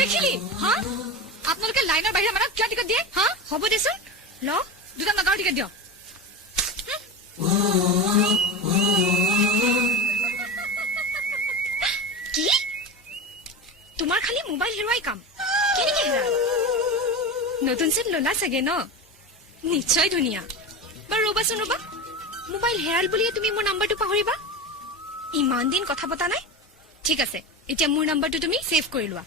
দেখিলি হা আপোনালোকে লাইনৰ বাহিৰে আমাক কিয় টিকট দিয়ে হা হ'ব দেচোন ল দুটা নগাঁৱৰ টিকট দিয়ক কি তোমাৰ খালি মোবাইল হেৰুৱাই কাম কেনেকে হেৰাল নতুন চিম ললা চাগে ন নিশ্চয় ধুনীয়া বাৰু ৰ'বাচোন ৰ'বা মোবাইল হেৰাল বুলিয়ে তুমি মোৰ নাম্বাৰটো পাহৰিবা ইমান দিন কথা পতা নাই ঠিক আছে এতিয়া মোৰ নাম্বাৰটো তুমি সেভ কৰি লোৱা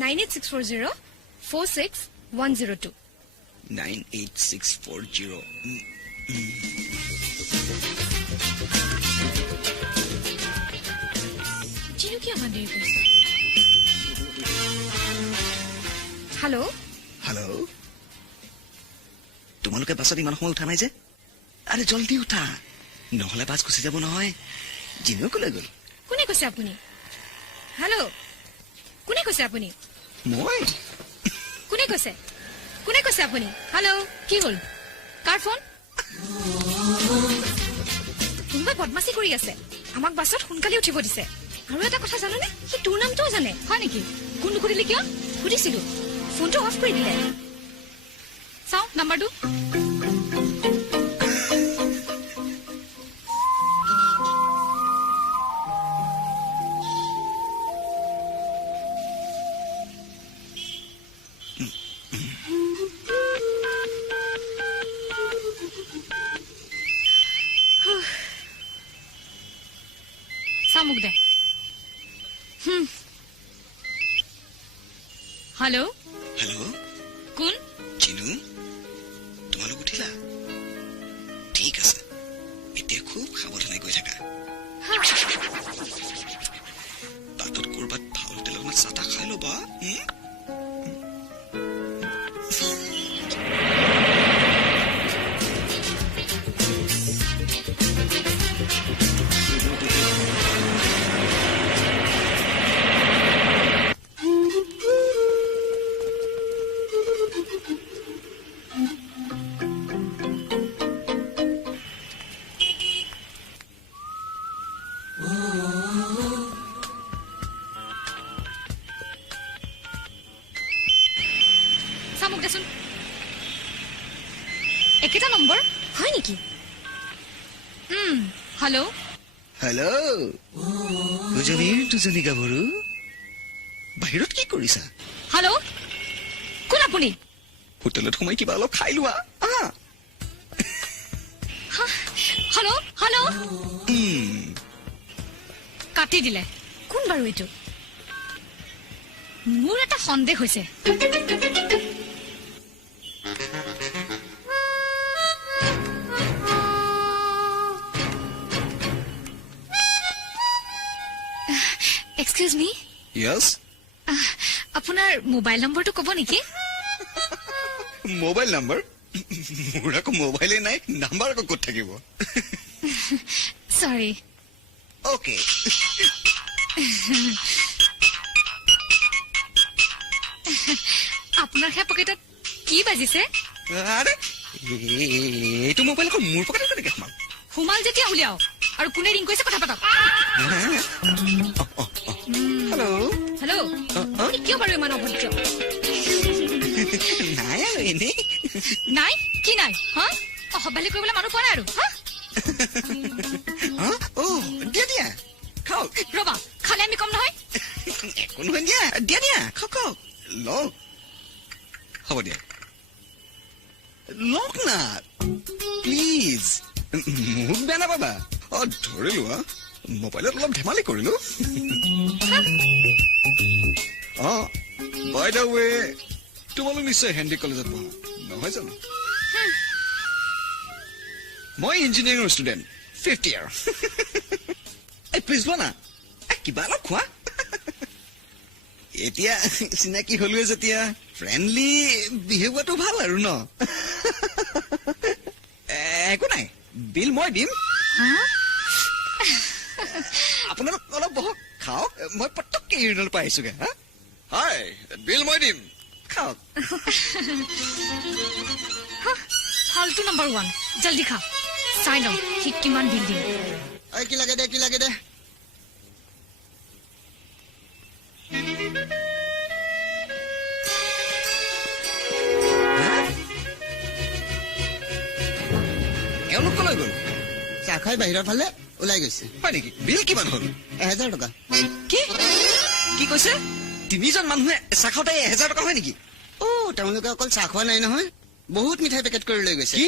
98640460102 98640 জিনু কি আমাৰ দেৰি কৰিছে হেল্ল' হেল্ল' তোমালোকে বাছত ইমান সময় উঠা নাই যে আৰে জলদি উঠা নহলে বাছ গুচি যাব নহয় জিনু কলৈ গ'ল কোনে কৈছে আপুনি হেল্ল' কোনে কৈছে আপুনি মই কোনে কৈছে আপুনি হেল্ল' কি হ'ল কাৰ ফোন কোনোবাই বদমাচি কৰি আছে আমাক বাছত সোনকালে উঠিব দিছে আৰু এটা কথা জানানে সি তোৰ নামটোও জানে হয় নেকি কোন নুসুধিলি কিয় সুধিছিলো ফোনটো অফ কৰি দিলে চাওঁ নাম্বাৰটো মোক দে হেল্ল' হেল্ল' কোন জিনু তোমালোক উঠিলা ঠিক আছে এতিয়া খুব সাৱধানে গৈ থাকা বাটত কৰবাত ভাল হোটেলত চাহ তাহ খাই ল'বা মোক দেচোন একেটা নম্বৰ হয় নেকি হেল্ল' হেল্ল' দুজনী গাভৰু বাহিৰত কি কৰিছা হেল্ল' কোন আপুনি হোটেলত সোমাই কিবা অলপ খাই লোৱা হেল্ল' হেল্ল' কাটি দিলে কোন বাৰু এইটো মোৰ এটা সন্দেহ হৈছে Excuse me? Yes? আপোনাৰ মোবাইল নম্বৰটো ক'ব নেকি? Mobile number? মোৰ আকৌ মোবাইলে নাই, নাম্বাৰ আকৌ ক'ত থাকিব? Sorry. Okay. আপোনাৰ হে পকেটত কি বাজিছে? আৰে এইটো মোবাইল আকৌ মোৰ পকেটত কেনেকৈ সোমাল? সোমাল যেতিয়া উলিয়াও আৰু কোনে ৰিং কৰিছে কথা পাতক হেল্ল' হেল্ল' কিয় বাৰু ইমান অভদ্ৰ নাই আৰু এনেই নাই কি নাই হা অসভ্যালি কৰিবলৈ মানুহ পোৱা নাই আৰু দিয়া দিয়া খাওক ৰবা খালে আমি কম নহয় একো নহয় দিয়া দিয়া দিয়া খাওক খাওক লওক হ'ব দিয়া লওক না প্লিজ মোক বেয়া নাপাবা ধৰি লোৱা মোবাইলত অলপ ধেমালি কৰিলো বাই দা ৱে তোমালোক নিশ্চয় হেণ্ডি কলেজত পঢ়া নহয় জানো মই ইঞ্জিনিয়াৰিঙৰ ষ্টুডেণ্ট 5th ইয়াৰ প্লিজ লোৱা না কিবা অলপ খোৱা এতিয়া চিনাকি হলোৱে যেতিয়া ফ্ৰেণ্ডলি বিহেভ হোৱাটো ভাল আৰু ন একো নাই বিল মই দিম আপোনালোক অলপ বহক খাওক মই পটককে ইউৰিনেল পাই আহিছোগে হাই বিল মই দিম খাওক ফাল্টু নম্বৰ 1 জলদি খা চাই লওঁ সি কিমান বিল দিম কি লাগে দে এওঁলোক কলৈ গ'ল চাহ খাই বাহিৰৰ ফালে ওলাই গৈছে হয় নেকি বিল কিমান হ'ল 1000 টকা কি কি কৈছে তিনিজন মানুহে চাহ খাওঁতে 1000 টকা হয় নেকি তেওঁলোকে অকল চাহ খোৱা নাই নহয় বহুত মিঠাই পেকেট কৰি লৈ গৈছে কি